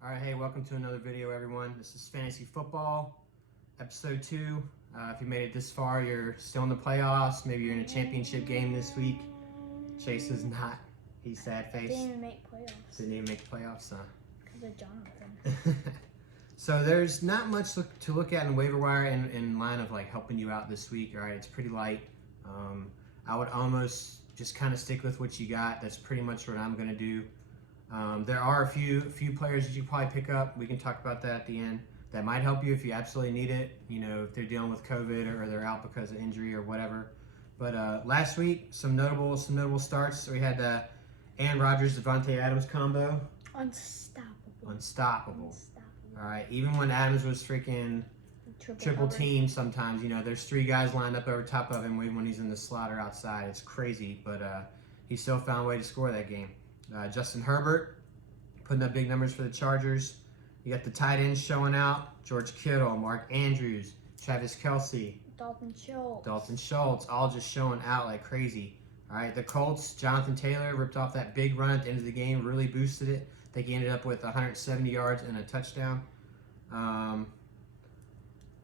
All right, hey, welcome to another video, everyone. This is Fantasy Football, episode 2. If you made it this far, you're still in the playoffs. Maybe you're in a championship game this week. Chaize is not. He's sad face. Didn't even make playoffs. Didn't even make playoffs, huh? Because of Jonathan. So there's not much to look at in waiver wire in line of like helping you out this week. All right, it's pretty light. I would almost just kind of stick with what you got. That's pretty much what I'm going to do. There are a few players that you probably pick up. We can talk about that at the end. That might help you if you absolutely need it. You know, if they're dealing with COVID or they're out because of injury or whatever. But last week, some notable starts. So we had the Aaron Rodgers, Devontae Adams combo. Unstoppable. All right. Even when Adams was freaking triple team, sometimes there's 3 guys lined up over top of him when he's in the slot or outside. It's crazy, but he still found a way to score that game. Justin Herbert putting up big numbers for the Chargers. You got the tight ends showing out. George Kittle, Mark Andrews, Travis Kelce, Dalton Schultz, all just showing out like crazy. All right, the Colts, Jonathan Taylor ripped off that big run at the end of the game, really boosted it. I think he ended up with 170 yards and a touchdown.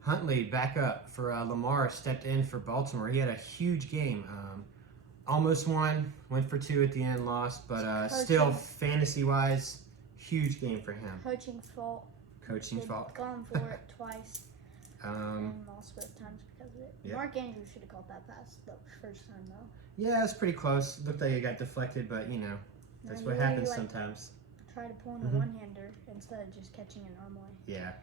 Huntley back up for Lamar, stepped in for Baltimore. He had a huge game. Almost won, went for 2 at the end, lost, but still fantasy-wise, huge game for him. Coaching fault. Gone for it twice. And lost both times because of it. Yeah. Mark Andrews should have caught that pass the first time, though. Yeah, it's pretty close. Looked like it got deflected, but, that's what happens sometimes. Try to pull in a one-hander instead of just catching it normally. Yeah.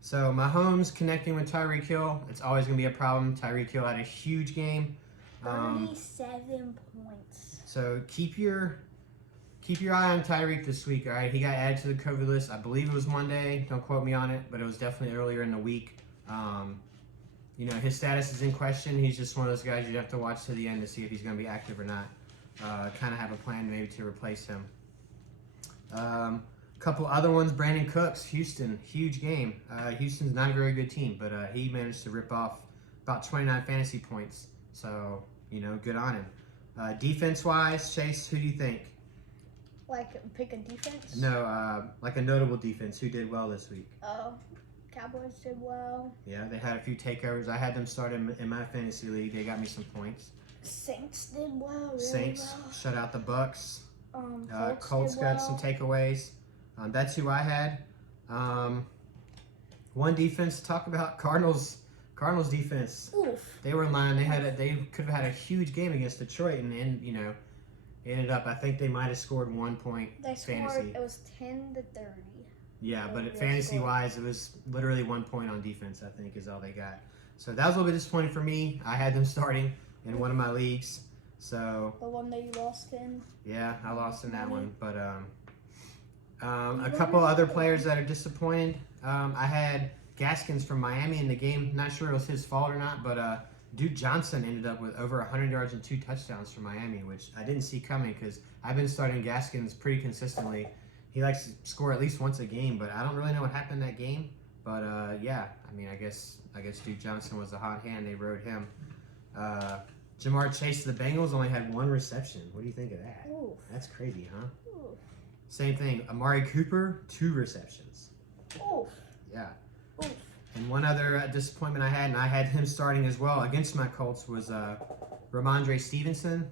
So, Mahomes connecting with Tyreek Hill, it's always going to be a problem. Tyreek Hill had a huge game. 37 points. So keep your eye on Tyreek this week. All right, he got added to the COVID list. I believe it was Monday. Don't quote me on it, but it was definitely earlier in the week. His status is in question. He's just one of those guys you'd have to watch to the end to see if he's going to be active or not. Kind of have a plan maybe to replace him. Couple other ones. Brandon Cooks, Houston, huge game. Houston's not a very good team, but he managed to rip off about 29 fantasy points. So. Good on him. Defense-wise, Chaize, who do you think? Like, pick a defense? No, like a notable defense. Who did well this week? Cowboys did well. Yeah, they had a few takeovers. I had them start in my fantasy league. They got me some points. Saints did well. Really Saints well. shut out the Bucks. Colts got some takeaways. That's who I had. One defense to talk about, Cardinals defense. Oof. They were in line. They could have had a huge game against Detroit, and ended up. I think they might have scored 1 point. They fantasy. scored. It was 10-30. Yeah, but fantasy wise, it was literally 1 point on defense. I think is all they got. So that was a little bit disappointing for me. I had them starting in one of my leagues. So the one that you lost in. Yeah, I lost in that one, but a couple other players that are disappointed. I had Gaskins from Miami in the game. Not sure it was his fault or not, but Duke Johnson ended up with over 100 yards and 2 touchdowns for Miami, which I didn't see coming because I've been starting Gaskins pretty consistently. He likes to score at least once a game, but I don't really know what happened in that game. But yeah, I guess Duke Johnson was a hot hand. They rode him. Jamar Chase, the Bengals only had 1 reception. What do you think of that? Oof. That's crazy, huh? Oof. Same thing. Amari Cooper, 2 receptions. Oof. Yeah. Oof. And one other disappointment I had, and I had him starting as well against my Colts, was Ramondre Stevenson,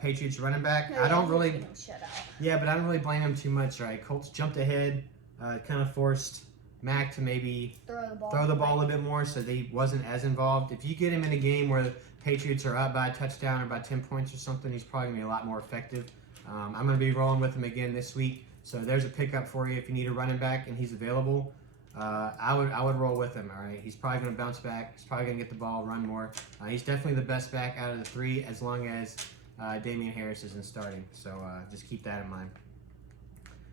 Patriots running back. No, I don't really. Shut out. Yeah, but I don't really blame him too much, right? Colts jumped ahead, kind of forced Mac to maybe throw the ball a little bit more, so they wasn't as involved. If you get him in a game where the Patriots are up by a touchdown or by 10 points or something, he's probably gonna be a lot more effective. I'm gonna be rolling with him again this week, so there's a pickup for you if you need a running back and he's available. I would roll with him. All right, he's probably going to bounce back. He's probably going to get the ball, run more. He's definitely the best back out of the 3, as long as Damian Harris isn't starting. So just keep that in mind.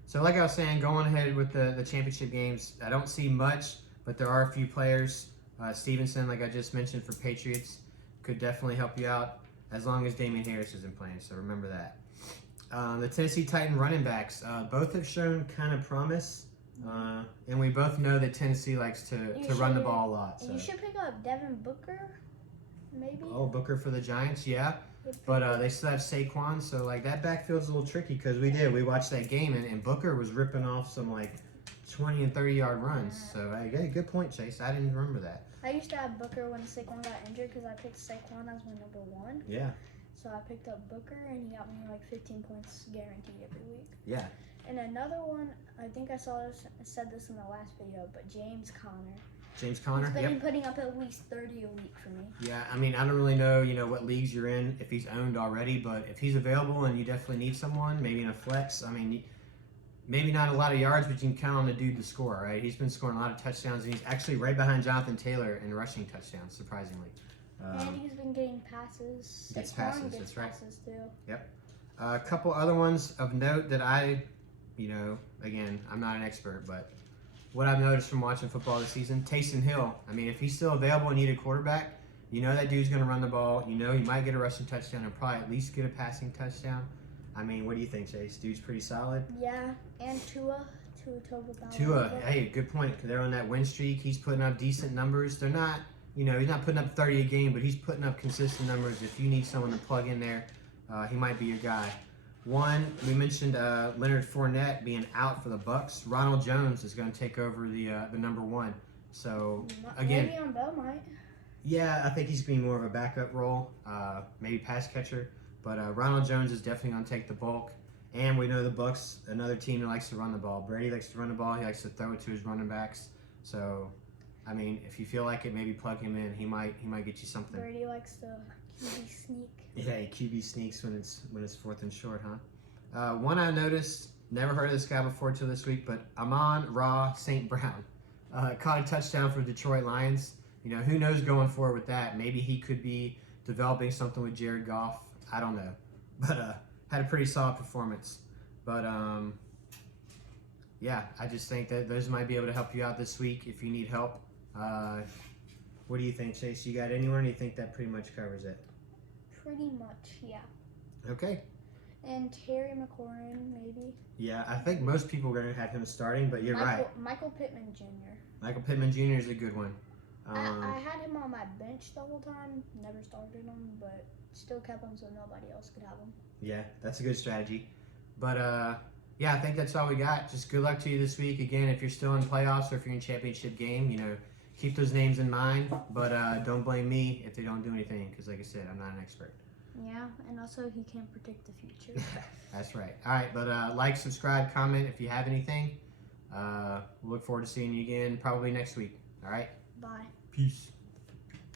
So like I was saying, going ahead with the championship games, I don't see much, but there are a few players. Stevenson, like I just mentioned, for Patriots, could definitely help you out as long as Damian Harris isn't playing. So remember that. The Tennessee Titan running backs, both have shown kind of promise. And we both know that Tennessee likes to run the ball a lot. So. You should pick up Devin Booker, maybe. Oh, Booker for the Giants, yeah. But they still have Saquon, so like that backfield's a little tricky because we watched that game and Booker was ripping off some like 20 and 30-yard runs. So hey, good point, Chase. I didn't remember that. I used to have Booker when Saquon got injured because I picked Saquon as my number 1. Yeah. So I picked up Booker and he got me like 15 points guaranteed every week. Yeah. And another one, I think I said this in the last video, but James Conner. James Conner, He's been putting up at least 30 a week for me. Yeah, I mean, I don't really know, what leagues you're in, if he's owned already, but if he's available and you definitely need someone, maybe in a flex, I mean, maybe not a lot of yards, but you can count on the dude to score, right? He's been scoring a lot of touchdowns, and he's actually right behind Jonathan Taylor in rushing touchdowns, surprisingly. And he's been getting passes. Gets passes, gets that's right. Passes too. Yep. A couple other ones of note that I, again, I'm not an expert, but what I've noticed from watching football this season, Taysom Hill. I mean, if he's still available and need a quarterback, that dude's going to run the ball. He might get a rushing touchdown and probably at least get a passing touchdown. I mean, what do you think, Chase? Dude's pretty solid. Yeah, and Tua Tagovailoa. Tua, hey, good point. They're on that win streak. He's putting up decent numbers. They're not, he's not putting up 30 a game, but he's putting up consistent numbers. If you need someone to plug in there, he might be your guy. One, we mentioned Leonard Fournette being out for the Bucs. Ronald Jones is going to take over the number 1. So again, Le'Veon Bell might. Yeah, I think he's going to be more of a backup role, maybe pass catcher. But Ronald Jones is definitely going to take the bulk. And we know the Bucs, another team that likes to run the ball. Brady likes to run the ball. He likes to throw it to his running backs. So, I mean, if you feel like it, maybe plug him in. He might get you something. Brady likes to QB sneak. Yeah, he QB sneaks when it's 4th and short, huh? One I noticed, never heard of this guy before till this week, but Amon-Ra St. Brown caught a touchdown for the Detroit Lions. Who knows going forward with that? Maybe he could be developing something with Jared Goff. I don't know, but had a pretty solid performance. But yeah, I just think that those might be able to help you out this week if you need help. What do you think, Chase? You got anyone? Or do you think that pretty much covers it? Pretty much, yeah. Okay. And Terry McLaurin, maybe. Yeah, I think most people are going to have him starting, but you're right. Michael Pittman Jr. Michael Pittman Jr. is a good one. I had him on my bench the whole time. Never started him, but still kept him so nobody else could have him. Yeah, that's a good strategy. But, yeah, I think that's all we got. Just good luck to you this week. Again, if you're still in playoffs or if you're in championship game, keep those names in mind. But don't blame me if they don't do anything because, like I said, I'm not an expert. Yeah, and also he can't predict the future. That's right. All right, but like, subscribe, comment if you have anything. We'll look forward to seeing you again probably next week. All right? Bye. Peace.